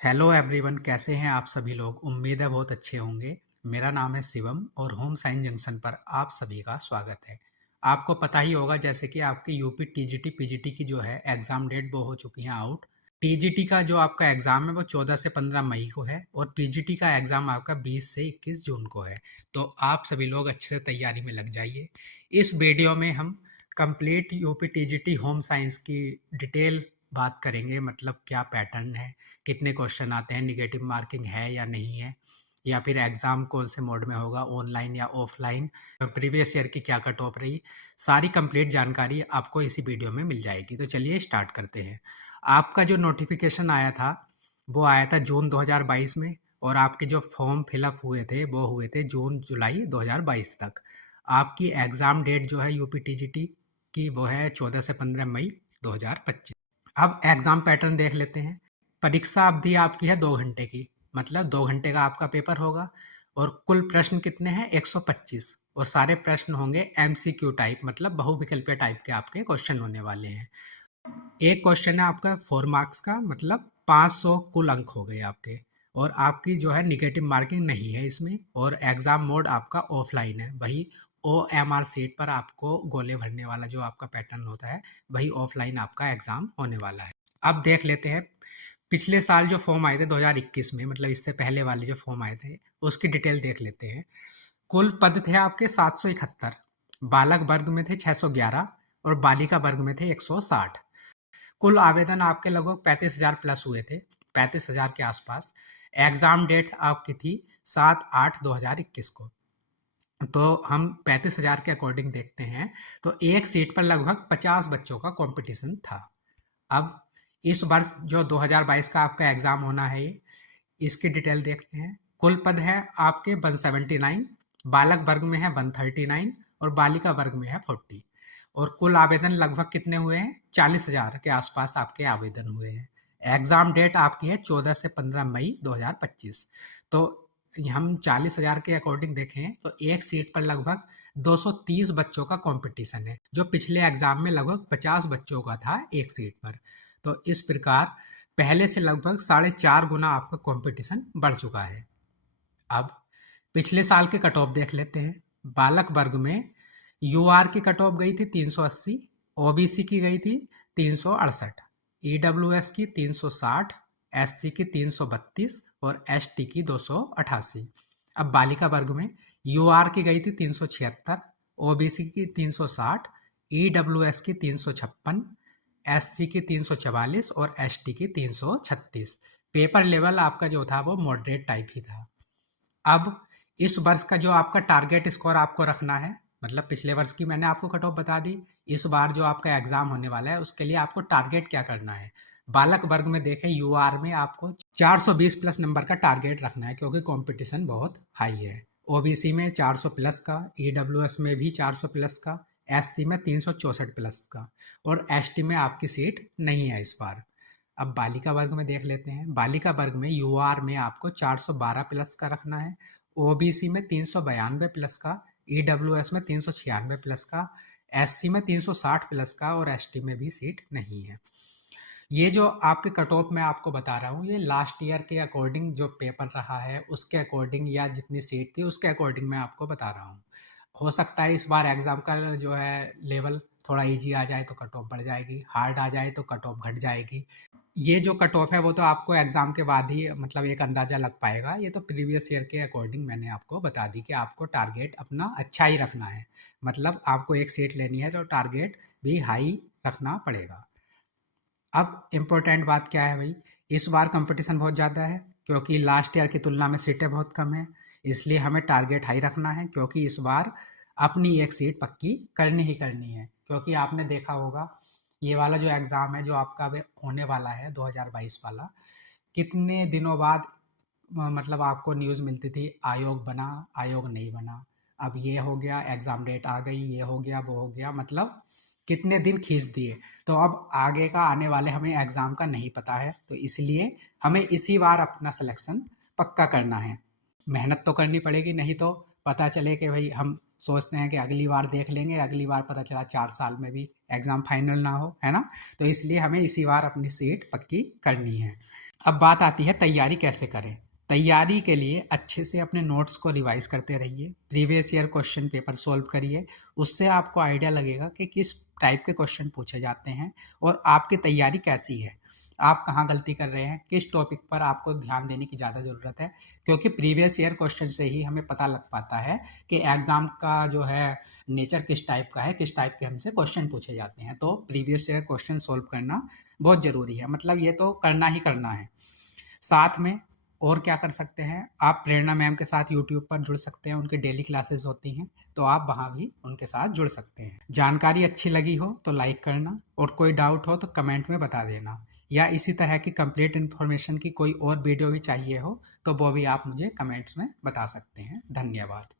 Hello everyone, कैसे हैं आप सभी लोग। उम्मीद है बहुत अच्छे होंगे। मेरा नाम है शिवम और होम साइंस जंक्शन पर आप सभी का स्वागत है। आपको पता ही होगा जैसे कि आपकी यूपी टीजीटी पीजीटी की जो है एग्ज़ाम डेट वो हो चुकी है आउट। टीजीटी का जो आपका एग्ज़ाम है वो 14 से 15 मई को है और पीजीटी का एग्ज़ाम आपका 20 से 21 जून को है। तो आप सभी लोग अच्छे से तैयारी में लग जाइए। इस वीडियो में हम complete UP TGT home science की डिटेल बात करेंगे, मतलब क्या पैटर्न है, कितने क्वेश्चन आते हैं, निगेटिव मार्किंग है या नहीं है, या फिर एग्ज़ाम कौन से मोड में होगा, ऑनलाइन या ऑफलाइन, प्रीवियस ईयर की क्या कट ऑफ रही। सारी कंप्लीट जानकारी आपको इसी वीडियो में मिल जाएगी। तो चलिए स्टार्ट करते हैं। आपका जो नोटिफिकेशन आया था वो आया था जून 2022 में और आपके जो फॉर्म फिलअप हुए थे वो हुए थे जून जुलाई 2022 तक। आपकी एग्ज़ाम डेट जो है यूपी टीजीटी की वो है 14 से 15 मई 2025। अब एग्ज़ाम पैटर्न देख लेते हैं। परीक्षा अवधि आपकी है 2 घंटे की, मतलब 2 घंटे का आपका पेपर होगा और कुल प्रश्न कितने हैं 125 और सारे प्रश्न होंगे एमसीक्यू टाइप, मतलब बहुविकल्पीय टाइप के आपके क्वेश्चन होने वाले हैं। एक क्वेश्चन है आपका 4 मार्क्स का, मतलब 500 कुल अंक हो गए आपके। और आपकी जो है निगेटिव मार्किंग नहीं है इसमें और एग्ज़ाम मोड आपका ऑफलाइन है। वही OMR सीट पर आपको गोले भरने वाला जो आपका पैटर्न होता है वही ऑफलाइन आपका एग्ज़ाम होने वाला है। अब देख लेते हैं पिछले साल जो फॉर्म आए थे 2021 में, मतलब इससे पहले वाले जो फॉर्म आए थे उसकी डिटेल देख लेते हैं। कुल पद थे आपके 771, बालक वर्ग में थे 611 और बालिका वर्ग में थे 160। कुल आवेदन आपके लगभग 35,000 प्लस हुए थे, 35,000 के आसपास। एग्ज़ाम डेट आपकी थी 7/8/2021 को। तो हम 35,000 के अकॉर्डिंग देखते हैं तो एक सीट पर लगभग 50 बच्चों का कंपटीशन था। अब इस वर्ष जो 2022 का आपका एग्ज़ाम होना है इसकी डिटेल देखते हैं। कुल पद है आपके 179, बालक वर्ग में है 139 और बालिका वर्ग में है 40। और कुल आवेदन लगभग कितने हुए हैं 40,000 के आसपास आपके आवेदन हुए हैं। एग्ज़ाम डेट आपकी है 14 से 15 मई 2025। तो हम 40,000 के अकॉर्डिंग देखें तो एक सीट पर लगभग 230 बच्चों का कंपटीशन है, जो पिछले एग्ज़ाम में लगभग 50 बच्चों का था एक सीट पर। तो इस प्रकार पहले से लगभग 4.5 गुना आपका कंपटीशन बढ़ चुका है। अब पिछले साल के कट ऑफ देख लेते हैं। बालक वर्ग में यूआर की कट ऑफ गई थी 380, ओबीसी की गई थी 368, ईडब्ल्यूएस की 360, एससी की 332 और एसटी की 288। अब बालिका वर्ग में यूआर की गई थी 376, ओबीसी की 360, ईडब्ल्यूएस की 356, एससी की 344 और एसटी की 336। पेपर लेवल आपका जो था वो मॉडरेट टाइप ही था। अब इस वर्ष का जो आपका टारगेट स्कोर आपको रखना है, मतलब पिछले वर्ष की मैंने आपको कट ऑफ बता दी, इस बार जो आपका एग्जाम होने वाला है उसके लिए आपको टारगेट क्या करना है। बालक वर्ग में देखें यूआर में आपको 420 प्लस नंबर का टारगेट रखना है क्योंकि कंपटीशन बहुत हाई है। ओबीसी में 400 प्लस का, ईडब्ल्यूएस में भी 400 प्लस का, एससी में 364 प्लस का और एसटी में आपकी सीट नहीं है इस बार। अब बालिका वर्ग में देख लेते हैं। बालिका वर्ग में यूआर में आपको 412 प्लस का रखना है, ओबीसी में 392 प्लस का, ईडब्ल्यूएस में 396 प्लस का, एससी में 360 प्लस का और एसटी में भी सीट नहीं है। ये जो आपके कट ऑफ मैं आपको बता रहा हूँ ये लास्ट ईयर के अकॉर्डिंग जो पेपर रहा है उसके अकॉर्डिंग या जितनी सीट थी उसके अकॉर्डिंग मैं आपको बता रहा हूँ। हो सकता है इस बार एग्ज़ाम का जो है लेवल थोड़ा इजी आ जाए तो कट ऑफ बढ़ जाएगी, हार्ड आ जाए तो कट ऑफ घट जाएगी। ये जो कट ऑफ है वो तो आपको एग्ज़ाम के बाद ही मतलब एक अंदाज़ा लग पाएगा। ये तो प्रीवियस ईयर के अकॉर्डिंग मैंने आपको बता दी कि आपको टारगेट अपना अच्छा ही रखना है, मतलब आपको एक सीट लेनी है तो टारगेट भी हाई रखना पड़ेगा। अब इम्पोर्टेंट बात क्या है भाई, इस बार कंपटीशन बहुत ज़्यादा है क्योंकि लास्ट ईयर की तुलना में सीटें बहुत कम हैं, इसलिए हमें टारगेट हाई रखना है क्योंकि इस बार अपनी एक सीट पक्की करनी ही करनी है। क्योंकि आपने देखा होगा ये वाला जो एग्ज़ाम है जो आपका अभी होने वाला है 2022 वाला, कितने दिनों बाद मतलब आपको न्यूज़ मिलती थी आयोग बना, आयोग नहीं बना। अब ये हो गया, एग्ज़ाम डेट आ गई, ये हो गया, वो हो गया, मतलब कितने दिन खींच दिए। तो अब आगे का आने वाले हमें एग्ज़ाम का नहीं पता है, तो इसलिए हमें इसी बार अपना सिलेक्शन पक्का करना है। मेहनत तो करनी पड़ेगी, नहीं तो पता चले कि भाई हम सोचते हैं कि अगली बार देख लेंगे, अगली बार पता चला 4 साल में भी एग्ज़ाम फाइनल ना हो, है ना। तो इसलिए हमें इसी बार अपनी सीट पक्की करनी है। अब बात आती है तैयारी कैसे करें। तैयारी के लिए अच्छे से अपने नोट्स को रिवाइज करते रहिए, previous year question paper solve करिए। उससे आपको आइडिया लगेगा कि किस टाइप के क्वेश्चन पूछे जाते हैं और आपकी तैयारी कैसी है, आप कहाँ गलती कर रहे हैं, किस टॉपिक पर आपको ध्यान देने की ज़्यादा ज़रूरत है। क्योंकि प्रीवियस ईयर क्वेश्चन से ही हमें पता लग पाता है कि एग्ज़ाम का जो है नेचर किस टाइप का है, किस टाइप के हमसे क्वेश्चन पूछे जाते हैं। तो प्रीवियस ईयर क्वेश्चन सॉल्व करना बहुत ज़रूरी है, मतलब ये तो करना ही करना है। साथ में और क्या कर सकते हैं, आप प्रेरणा मैम के साथ यूट्यूब पर जुड़ सकते हैं, उनकी डेली क्लासेस होती हैं, तो आप वहाँ भी उनके साथ जुड़ सकते हैं। जानकारी अच्छी लगी हो तो लाइक करना, और कोई डाउट हो तो कमेंट में बता देना, या इसी तरह की कंप्लीट इन्फॉर्मेशन की कोई और वीडियो भी चाहिए हो तो वो भी आप मुझे कमेंट्स में बता सकते हैं। धन्यवाद।